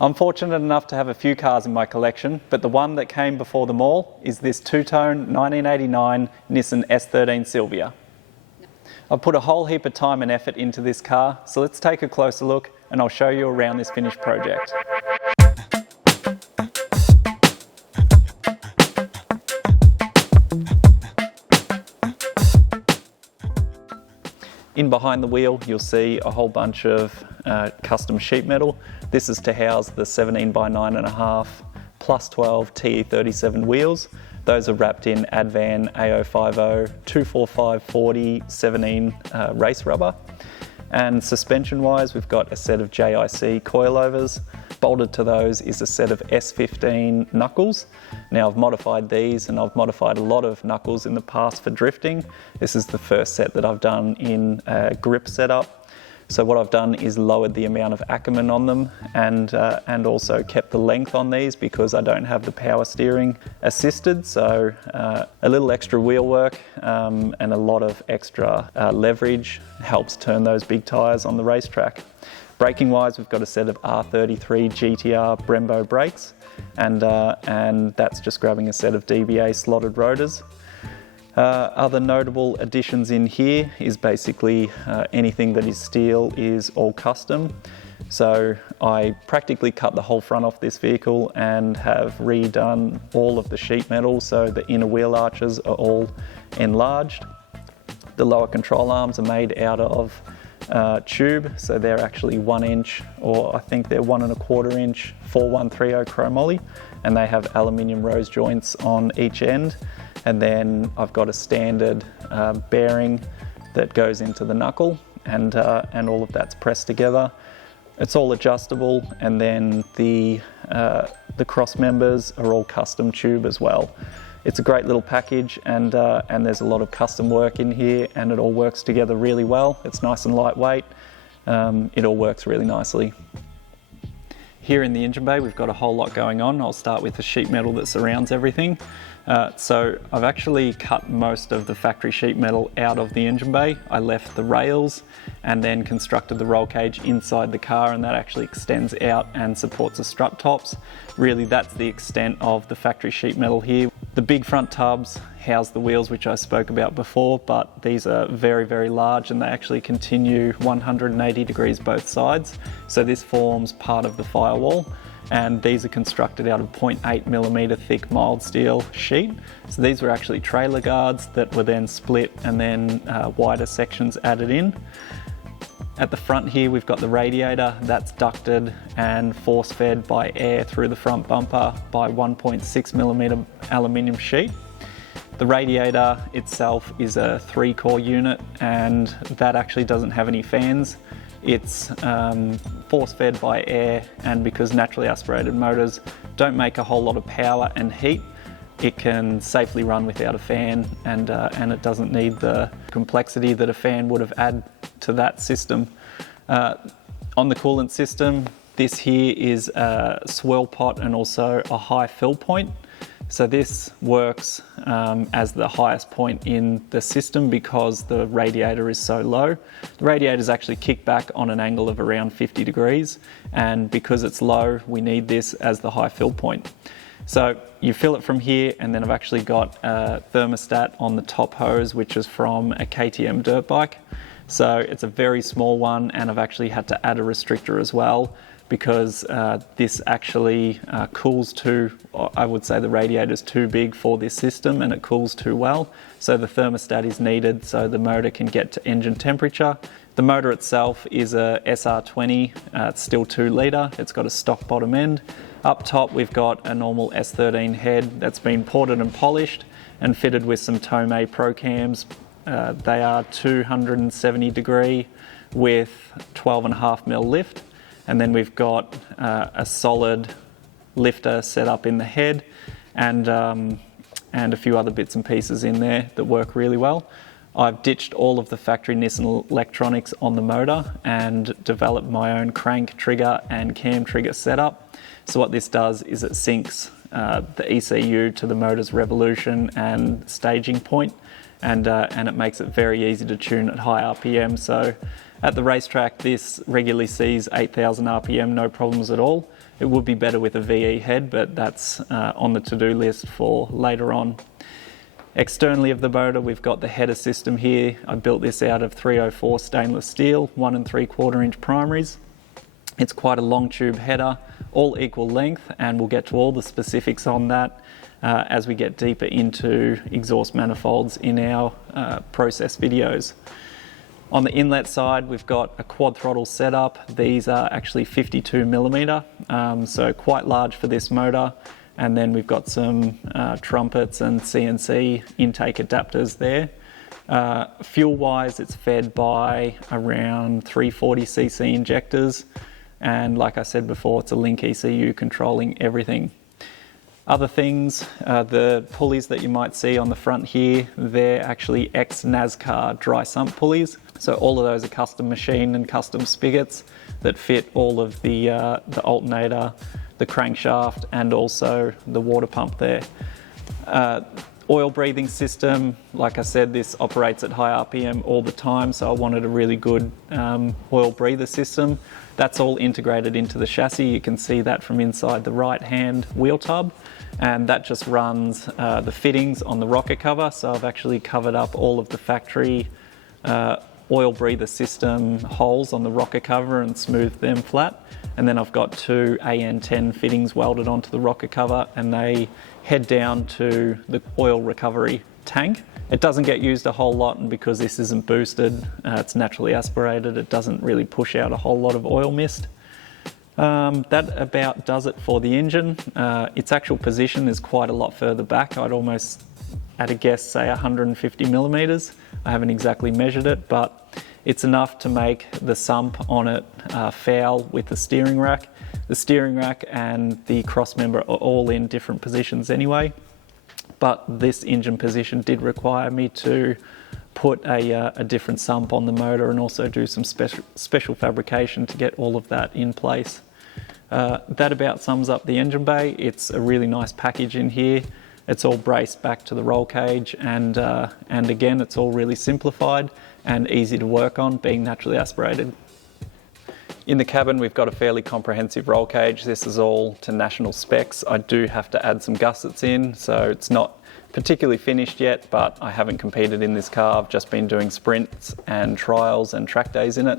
I'm fortunate enough to have a few cars in my collection, but the one that came before them all is this two-tone 1989 Nissan S13 Silvia. I've put a whole heap of time and effort into this car, so let's take a closer look and I'll show you around this finished project. In behind the wheel, you'll see a whole bunch of custom sheet metal. This is to house the 17 by 9.5 plus 12 TE37 wheels. Those are wrapped in Advan A050 245/40 17 race rubber. And suspension wise, we've got a set of JIC coilovers. Bolted to those is a set of S15 knuckles. Now I've modified these, and I've modified a lot of knuckles in the past for drifting. This is the first set that I've done in a grip setup. So what I've done is lowered the amount of Ackerman on them and also kept the length on these because I don't have the power steering assisted. So a little extra wheel work and a lot of extra leverage helps turn those big tyres on the racetrack. Braking wise, we've got a set of R33 GTR Brembo brakes, and that's just grabbing a set of DBA slotted rotors. Other notable additions in here is basically anything that is steel is all custom. So I practically cut the whole front off this vehicle and have redone all of the sheet metal, so the inner wheel arches are all enlarged. The lower control arms are made out of tube, so they're actually 1 inch, or I think they're 1 1/4 inch 4130 chromoly, and they have aluminium rose joints on each end. And then I've got a standard bearing that goes into the knuckle, and all of that's pressed together. It's all adjustable, and then the cross members are all custom tube as well. It's a great little package, and there's a lot of custom work in here, and it all works together really well. It's nice and lightweight. It all works really nicely. Here in the engine bay, we've got a whole lot going on. I'll start with the sheet metal that surrounds everything. So I've actually cut most of the factory sheet metal out of the engine bay. I left the rails and then constructed the roll cage inside the car, and that actually extends out and supports the strut tops. Really, that's the extent of the factory sheet metal here. The big front tubs house the wheels, which I spoke about before, but these are very, very large, and they actually continue 180 degrees both sides. So this forms part of the firewall, and these are constructed out of 0.8mm thick mild steel sheet. So these were actually trailer guards that were then split and then wider sections added in. At the front here, we've got the radiator that's ducted and force fed by air through the front bumper by 1.6mm aluminium sheet. The radiator itself is a 3-core unit, and that actually doesn't have any fans. It's force fed by air, and because naturally aspirated motors don't make a whole lot of power and heat, it can safely run without a fan, and it doesn't need the complexity that a fan would have added to that system. On the coolant system, this here is a swirl pot and also a high fill point. So this works as the highest point in the system because the radiator is so low. The radiator is actually kicked back on an angle of around 50 degrees, and because it's low, we need this as the high fill point. So you fill it from here, and then I've actually got a thermostat on the top hose, which is from a KTM dirt bike. So it's a very small one, and I've actually had to add a restrictor as well because this actually cools too, I would say the radiator is too big for this system and it cools too well. So the thermostat is needed so the motor can get to engine temperature. The motor itself is a SR20, it's still 2 litre, it's got a stock bottom end. Up top we've got a normal S13 head that's been ported and polished and fitted with some Tomei Pro cams. They are 270 degree with 12.5mm lift, and then we've got a solid lifter set up in the head and a few other bits and pieces in there that work really well. I've ditched all of the factory Nissan electronics on the motor and developed my own crank trigger and cam trigger setup. So what this does is it syncs the ECU to the motor's revolution and staging point, and it makes it very easy to tune at high RPM. So at the racetrack, this regularly sees 8,000 RPM, no problems at all. It would be better with a VE head, but that's on the to-do list for later on. Externally of the motor, we've got the header system here. I built this out of 304 stainless steel, 1 3/4 inch primaries. It's quite a long tube header, all equal length, and we'll get to all the specifics on that as we get deeper into exhaust manifolds in our process videos. On the inlet side, we've got a quad throttle setup. These are actually 52mm, so quite large for this motor. And then we've got some trumpets and CNC intake adapters there. Fuel-wise, it's fed by around 340cc injectors. And like I said before, it's a Link ECU controlling everything. Other things, the pulleys that you might see on the front here, they're actually ex-NASCAR dry sump pulleys. So all of those are custom machined and custom spigots that fit all of the alternator, the crankshaft, and also the water pump there. Oil breathing system, like I said, this operates at high RPM all the time, so I wanted a really good oil breather system. That's all integrated into the chassis. You can see that from inside the right-hand wheel tub, and that just runs the fittings on the rocker cover. So I've actually covered up all of the factory oil breather system holes on the rocker cover and smoothed them flat. And then I've got 2 AN10 fittings welded onto the rocker cover, and they head down to the oil recovery tank. It doesn't get used a whole lot, and because this isn't boosted, it's naturally aspirated, it doesn't really push out a whole lot of oil mist. That about does it for the engine. Its actual position is quite a lot further back. I'd almost, at a guess, say 150mm. I haven't exactly measured it, but it's enough to make the sump on it foul with the steering rack. The steering rack and the cross member are all in different positions anyway, but this engine position did require me to put a different sump on the motor and also do some special fabrication to get all of that in place. That about sums up the engine bay. It's a really nice package in here. It's all braced back to the roll cage, and again, it's all really simplified and easy to work on, being naturally aspirated. In the cabin, we've got a fairly comprehensive roll cage. This is all to national specs. I do have to add some gussets in, so it's not particularly finished yet, but I haven't competed in this car. I've just been doing sprints and trials and track days in it.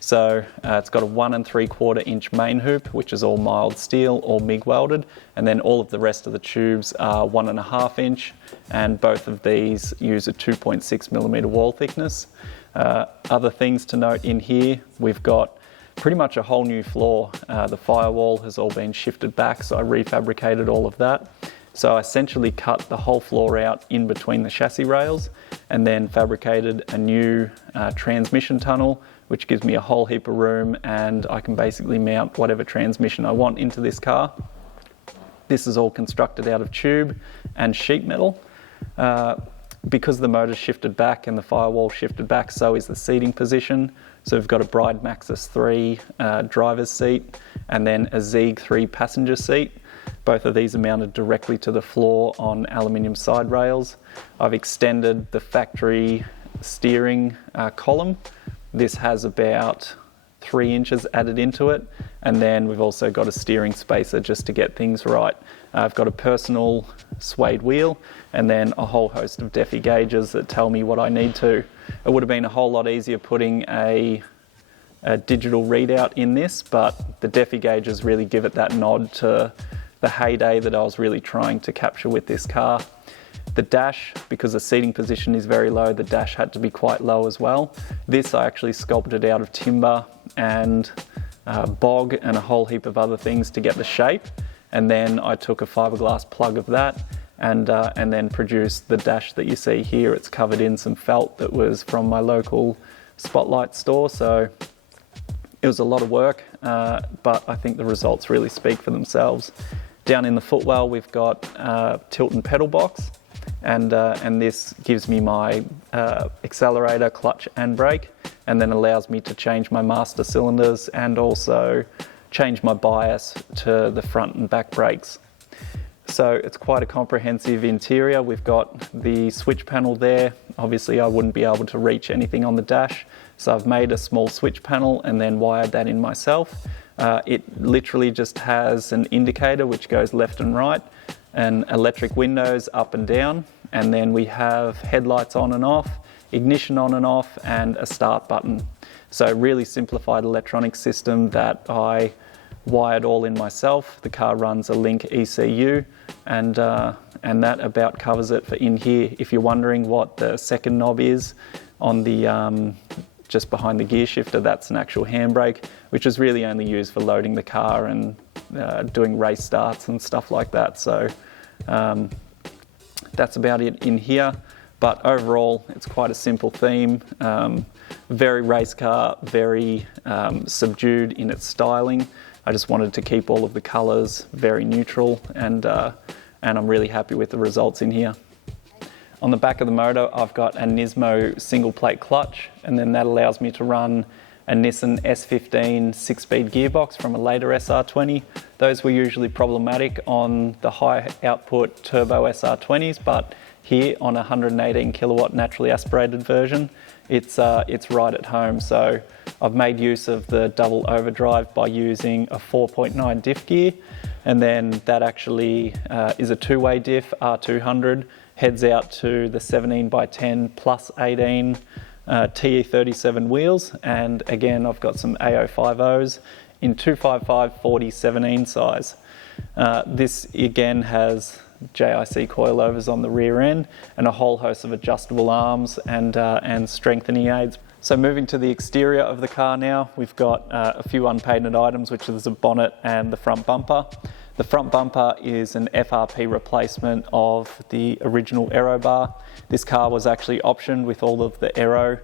So it's got a 1 3/4 inch main hoop, which is all mild steel, all MIG welded, and then all of the rest of the tubes are 1.5 inch, and both of these use a 2.6mm wall thickness. Other things to note in here, we've got pretty much a whole new floor. The firewall has all been shifted back, so I refabricated all of that. So I essentially cut the whole floor out in between the chassis rails and then fabricated a new transmission tunnel, which gives me a whole heap of room, and I can basically mount whatever transmission I want into this car. This is all constructed out of tube and sheet metal. Because the motor's shifted back and the firewall shifted back, so is the seating position. So we've got a Bride Maxxis 3 driver's seat and then a Zeeg 3 passenger seat. Both of these are mounted directly to the floor on aluminium side rails. I've extended the factory steering column. This has about 3 inches added into it, and then we've also got a steering spacer just to get things right. I've got a personal suede wheel and then a whole host of Defi gauges that tell me what I need to. It would have been a whole lot easier putting a digital readout in this, but the Defi gauges really give it that nod to the heyday that I was really trying to capture with this car. The dash, because the seating position is very low, the dash had to be quite low as well. This I actually sculpted out of timber and bog and a whole heap of other things to get the shape. And then I took a fiberglass plug of that and then produced the dash that you see here. It's covered in some felt that was from my local Spotlight store. So it was a lot of work, but I think the results really speak for themselves. Down in the footwell, we've got tilt and pedal box, and this gives me my accelerator, clutch and brake, and then allows me to change my master cylinders and also change my bias to the front and back brakes. So it's quite a comprehensive interior. We've got the switch panel there. Obviously I wouldn't be able to reach anything on the dash, so I've made a small switch panel and then wired that in myself. It literally just has an indicator which goes left and right, and electric windows up and down, and then we have headlights on and off, ignition on and off, and a start button. So really simplified electronic system that I wired all in myself. The car runs a Link ECU, and that about covers it for in here. If you're wondering what the second knob is on the just behind the gear shifter, that's an actual handbrake, which is really only used for loading the car and doing race starts and stuff like that. So that's about it in here. But overall, it's quite a simple theme. Very race car, very subdued in its styling. I just wanted to keep all of the colours very neutral, and I'm really happy with the results in here. On the back of the motor, I've got a Nismo single plate clutch, and then that allows me to run a Nissan S15 6-speed gearbox from a later SR20. Those were usually problematic on the high output turbo SR20s, but here on a 118 kilowatt naturally aspirated version, it's right at home. So I've made use of the double overdrive by using a 4.9 diff gear, and then that actually is a two-way diff, R200, heads out to the 17x10 plus 18 TE37 wheels, and again I've got some AO50s in 255 40/17 size. This again has JIC coilovers on the rear end and a whole host of adjustable arms and strengthening aids. So moving to the exterior of the car now, we've got a few unpainted items, which is the bonnet and the front bumper. The front bumper is an FRP replacement of the original aero bar. This car was actually optioned with all of the aero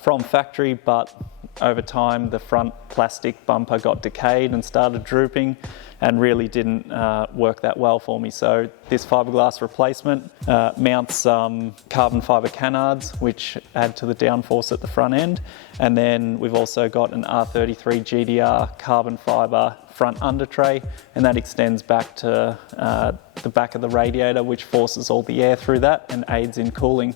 from factory, but over time the front plastic bumper got decayed and started drooping and really didn't work that well for me. So this fiberglass replacement mounts carbon fiber canards, which add to the downforce at the front end. And then we've also got an R33 GDR carbon fiber front under tray, and that extends back to the back of the radiator, which forces all the air through that and aids in cooling.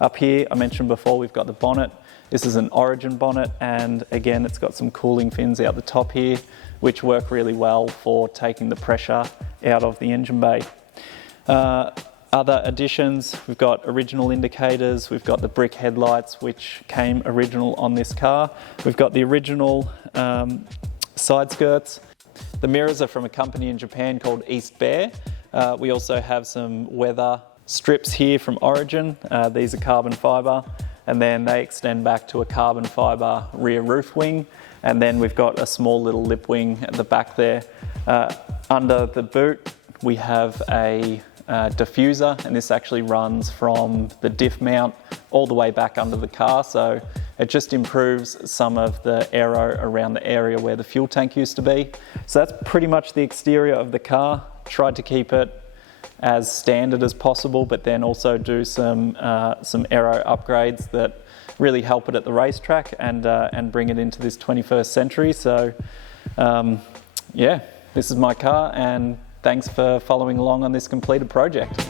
Up here, I mentioned before, we've got the bonnet. This is an Origin bonnet, and again, it's got some cooling fins out the top here, which work really well for taking the pressure out of the engine bay. Other additions, we've got original indicators, we've got the brick headlights, which came original on this car. We've got the original side skirts. The mirrors are from a company in Japan called East Bear. We also have some weather strips here from Origin. These are carbon fiber, and then they extend back to a carbon fiber rear roof wing. And then we've got a small little lip wing at the back there. Under the boot, we have a diffuser, and this actually runs from the diff mount all the way back under the car. So it just improves some of the aero around the area where the fuel tank used to be. So that's pretty much the exterior of the car. Tried to keep it as standard as possible, but then also do some aero upgrades that really help it at the racetrack and bring it into this 21st century. So yeah, this is my car, and thanks for following along on this completed project.